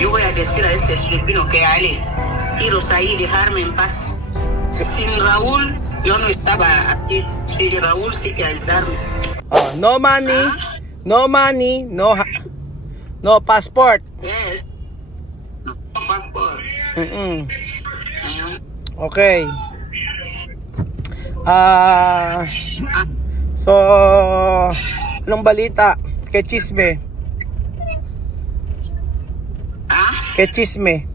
yo voy a decir a este filipino que Ale, iros ahí, dejarme en paz. Sin Raúl, yo no estaba así. Sin Raúl sí que ayudarme. Oh, no money, no money, no passport. Yes. No passport. Okay. So, anong balita? Que chisme? Que chisme?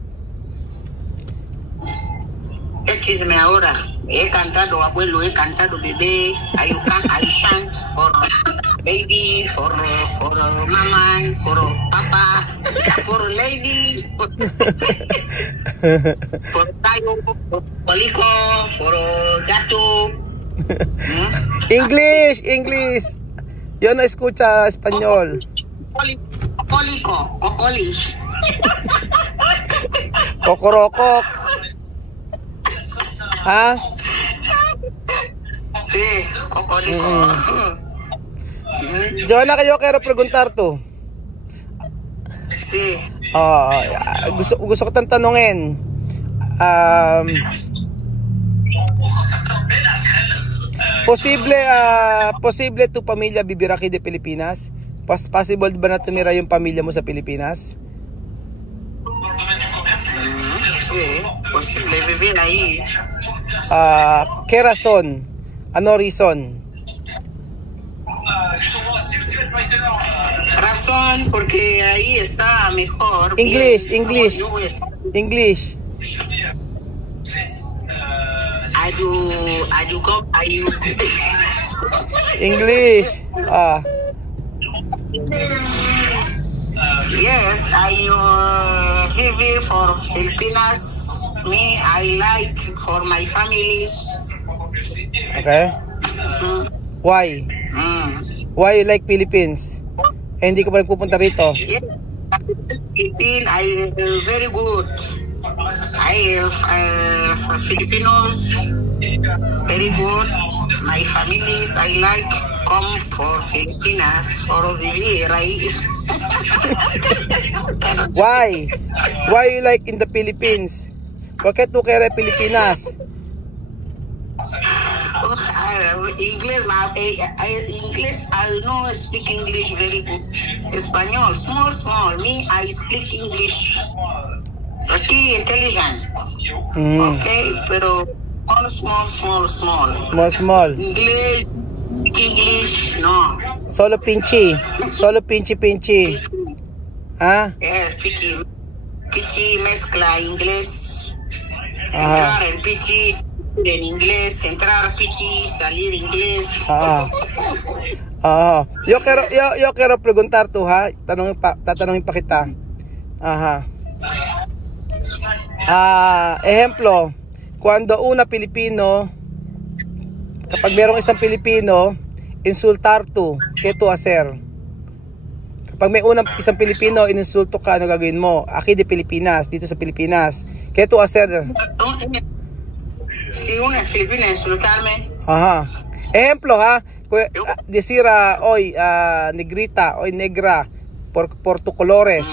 ¿Qué chisme ahora? He cantado abuelo, he cantado bebé. I chant for baby, for mama, for papa, for lady, for gallo, for polico, for gato. English. Yo no escucha español. Polico, cocolis. Cocorocok. ¿Ah? Sí, cocolico. Jonah, yo quiero preguntar to. Sí. Gusto ko tang tanungin. Posible tu pamilya bibira aquí de Pilipinas? Possible ba na tumira yung pamilya mo sa Pilipinas? Sí, posible vivir ahí. ¿Qué razón? Ano reason? Razón porque ahí está mejor. English. English. Yes, I live for Filipinas. Me, I like for my families. Okay. Why? Why you like Philippines? Hindi ka pa nagpupunta rito? Yes, Philippines, I very good. I for Filipinos, very good. My families, I like come for Filipinas for vivir ahí. Why? Why you like in the Philippines? Bakit mo kaya Pilipinas? English, I know speak English very good. Español, small. Me, I speak English. Okay, intelligent. Okay, pero small. English, no. Solo pinchi. ¿Ah? Yes, pichi mezcla inglés. Entrar en pichi en inglés, entrar pichi, salir inglés. Yo quiero preguntar to, ha. Tatanungin pa kita. Ejemplo, cuando una Pilipino, kapag merong isang Pilipino insultar to, ¿qué tú hacer? Kapag may isang Pilipino ininsulto ka, ano gagawin mo? Aquí de Pilipinas, dito sa Pilipinas, ¿qué tú hacer? Si una Filipina insultarme. Ejemplo, ha, decir hoy negrita, hoy negra por tu colores.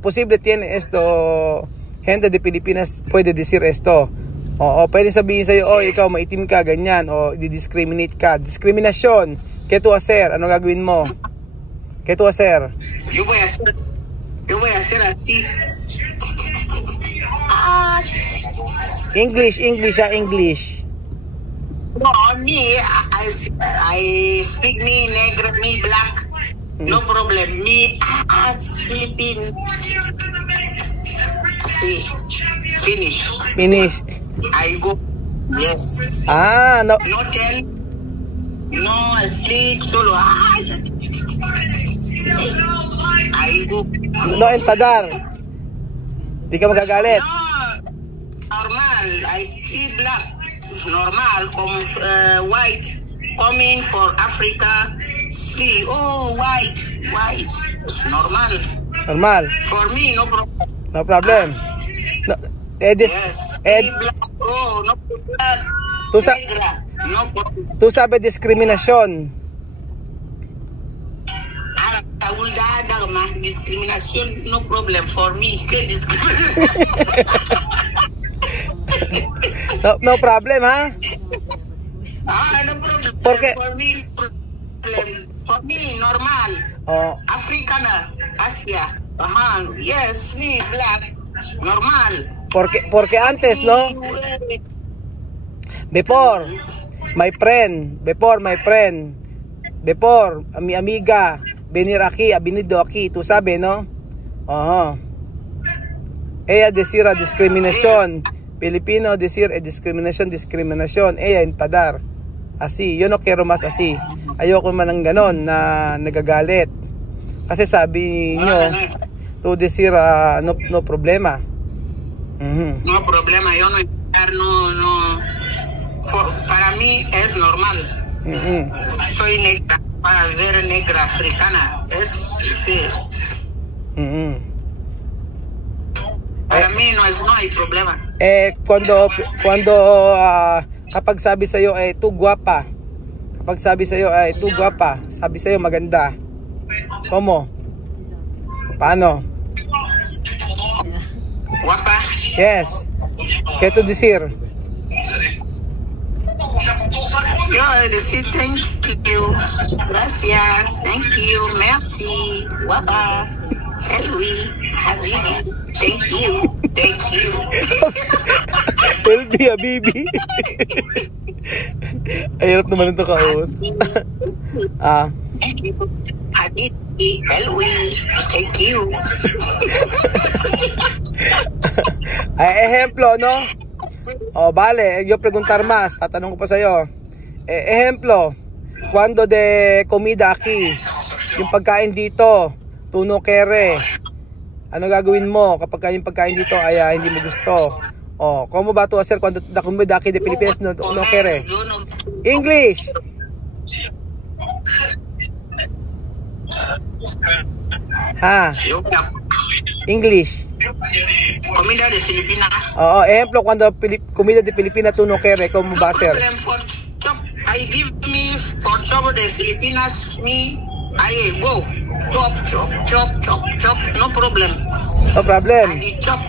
Posible tiene esto, gente de Pilipinas puede decir esto. O pwede sabihin sa'yo, ikaw maitim ka, ganyan, o di-discriminate ka. Discriminasyon, ¿qué tú hacer? Ano gagawin mo? ¿Qué tú hacer? Yo voy a hacer así. English. No, me, I speak me negro, me black. No problem. Me as Philippine. See, finish. I go. Yes. No. No tell. No speak solo. I go. No entadar. Di ka magagalit. No. Normal. I speak black. Normal. Come white. Coming for Africa. See. Oh, white. Normal. For me, no problem. No problem. No. Yes. Black. Oh, no problem. No problem. Tu sabi diskriminasyon. discriminación, no problem for me. ¿Qué discriminación? No problem, ¿ah? No problem. Porque for me, normal. oh, Africana, Asia. Yes, me black. Normal. porque antes, ¿no? Before, my friend, mi amiga, venir aquí, ha venido aquí, tú sabes, ¿no? Ella decir a discriminación, Pilipino decir discriminación, ella enfadar. Así, yo no quiero más así. Ayoko man ng ganon na nagagalit. Kasi sabi nyo, to decir no problema. No problema, yo no, para mí es normal. Soy negra, para ser negra africana, sí. Para mí no hay problema. Cuando kapag sabi sa'yo tu guapa, kapag sabi sa'yo tu guapa, sabi sa'yo maganda, como? Paano? Guapa? Yes. ¿Qué tú decir? Yo decir thank you, gracias, thank you, merci, guapa, Elwi, habibi, thank you. Elwi, habibi. Ay, hirap naman ito kaos. Habibi, Elwi, thank you. Ejemplo, ¿no? Vale, yo preguntar más, tatanong ko pa sa'yo. Ejemplo, cuando de comida aquí, yung pagkain dito, tú no quieres, ano gagawin mo kapag yung pagkain dito ay hindi mo gusto? ¿Cómo va tú a hacer cuando la comida aquí de Pilipinas no quieres? English. English. Comida de Filipinas. Ejemplo, cuando comida de Pilipinas tú no quieres, ¿cómo va a ser? I give me for chop de Filipinas, I go chop, no problem. No problem. I chop.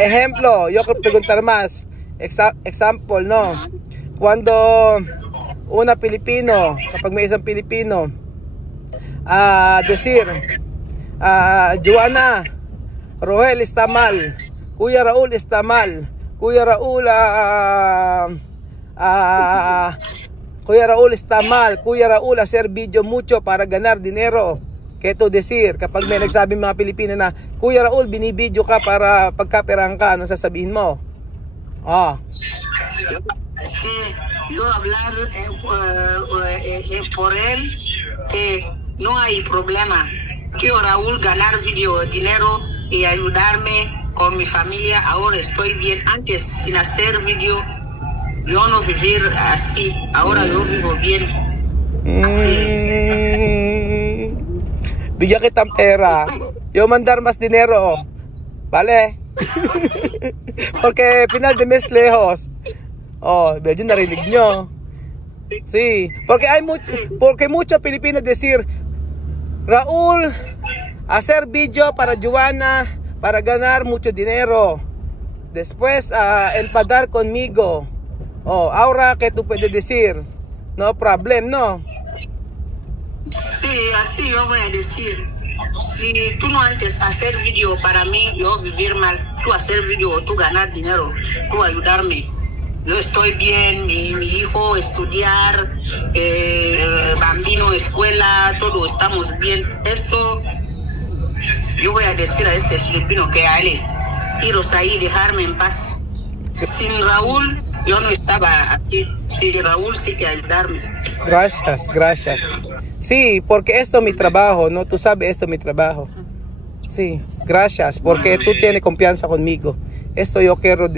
Ejemplo, yo quiero preguntar más. Example, ¿no? Cuando una Pilipino, kapag may isang Pilipino, decir, Joanna, Roel está mal, Kuya Raul está mal, Kuya Raul está mal, Kuya Raul hacer video mucho para ganar dinero. ¿Qué to decir? Kapag may nagsabi mga Pilipino na, Kuya Raul, binibidyo ka para pagkaperahan ka, ano sasabihin mo? Yo hablar por él que no hay problema. Quiero Raúl ganar dinero y ayudarme con mi familia. Ahora estoy bien. Antes sin hacer video yo no vivir así. Ahora yo vivo bien. Así. Bigyan kitang pera. Yo mandar más dinero. ¿Vale? Porque final de mes lejos. Medyo narinig nyo. Sí, porque muchos Filipinos decir, Raúl, hacer video para Joanna para ganar mucho dinero. Después enfadar conmigo. Ahora que tú puedes decir, no problem, ¿no? Sí, así yo voy a decir. Si tú no antes hacer video para mí, yo vivir mal. Tú hacer video, tú ganar dinero, tú ayudarme. Yo estoy bien, mi hijo estudiar, bambino, escuela, todo estamos bien. Esto, yo voy a decir a este filipino que Ale, iros ahí, dejarme en paz. Sin Raúl, yo no estaba así. Sin Raúl sí que ayudarme. Gracias. Sí, porque esto es mi trabajo, ¿no? Tú sabes, esto es mi trabajo. Sí, gracias, porque tú tienes confianza conmigo. Esto yo quiero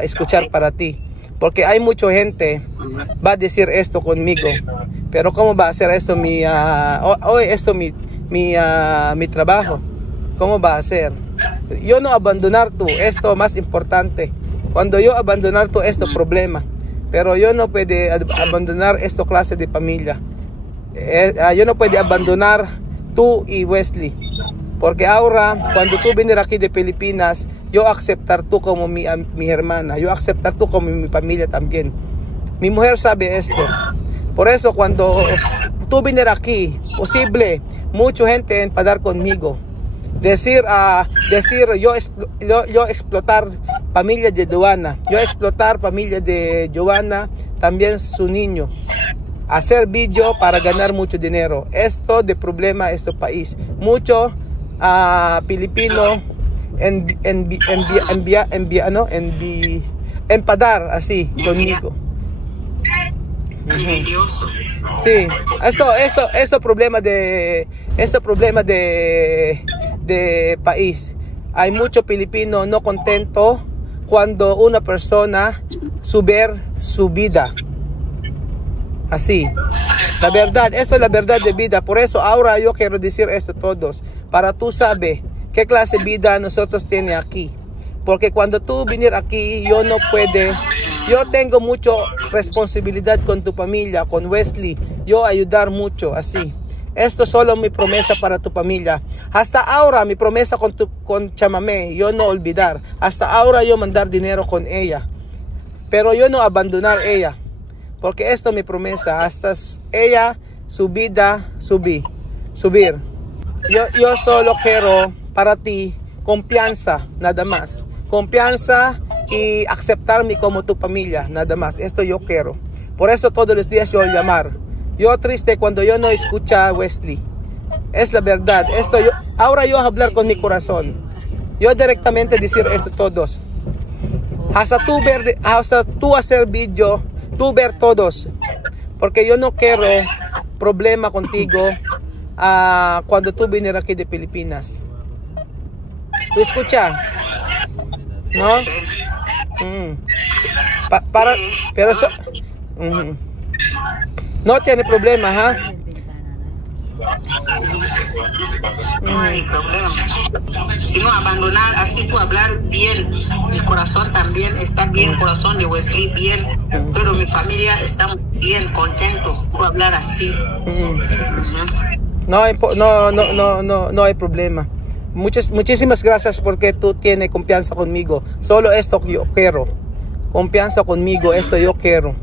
escuchar para ti. Porque hay mucha gente va a decir esto conmigo, pero ¿cómo va a hacer esto mi trabajo? ¿Cómo va a ser? Yo no abandonar tú, esto es más importante. Cuando yo abandonar tú, esto es problema. pero yo no puede abandonar esta clase de familia. Yo no puedo abandonar tú y Wesley, porque ahora cuando tú vienes aquí de Filipinas, yo aceptar tú como mi hermana, yo aceptar tú como mi familia también. Mi mujer sabe esto. Por eso cuando tú vienes aquí, posible mucha gente enfadar conmigo, decir yo explotar familia de Joanna, yo explotar familia de Joanna, también su niño, hacer video para ganar mucho dinero. Esto de problema este país. Mucho filipino enfadar así conmigo. Sí, esto problema de país. Hay muchos filipinos no contentos cuando una persona sube su vida. Así. La verdad, esto es la verdad de vida. Por eso ahora yo quiero decir esto a todos, para tú sabes qué clase de vida nosotros tenemos aquí. Porque cuando tú vienes aquí, yo no puedo. Yo tengo mucha responsabilidad con tu familia, con Wesley. Yo ayudar mucho, así. Esto es solo mi promesa para tu familia. Hasta ahora mi promesa con Chamamé, yo no olvidar. Hasta ahora yo mandar dinero con ella. Pero yo no abandonar ella. Porque esto es mi promesa. Hasta ella, su vida, subir. Yo solo quiero para ti confianza, nada más. Confianza y aceptarme como tu familia, nada más. Esto yo quiero. Por eso todos los días yo llamar. Yo triste cuando yo no escucha a Wesley. Es la verdad. Ahora yo hablar con mi corazón. Yo directamente decir esto a todos. Hasta tú hacer video, tú ver todos. Porque yo no quiero problema contigo cuando tú vienes aquí de Filipinas. ¿Tú escuchas? ¿No? Pero no tiene problema, ¿ah? No hay problema. Si no abandonar, así tú hablar bien. Mi corazón también está bien, corazón de Wesley bien. Pero mi familia está bien, contento. Tú hablar así. No hay problema. Muchísimas gracias porque tú tienes confianza conmigo. Solo esto yo quiero. Confianza conmigo, esto yo quiero.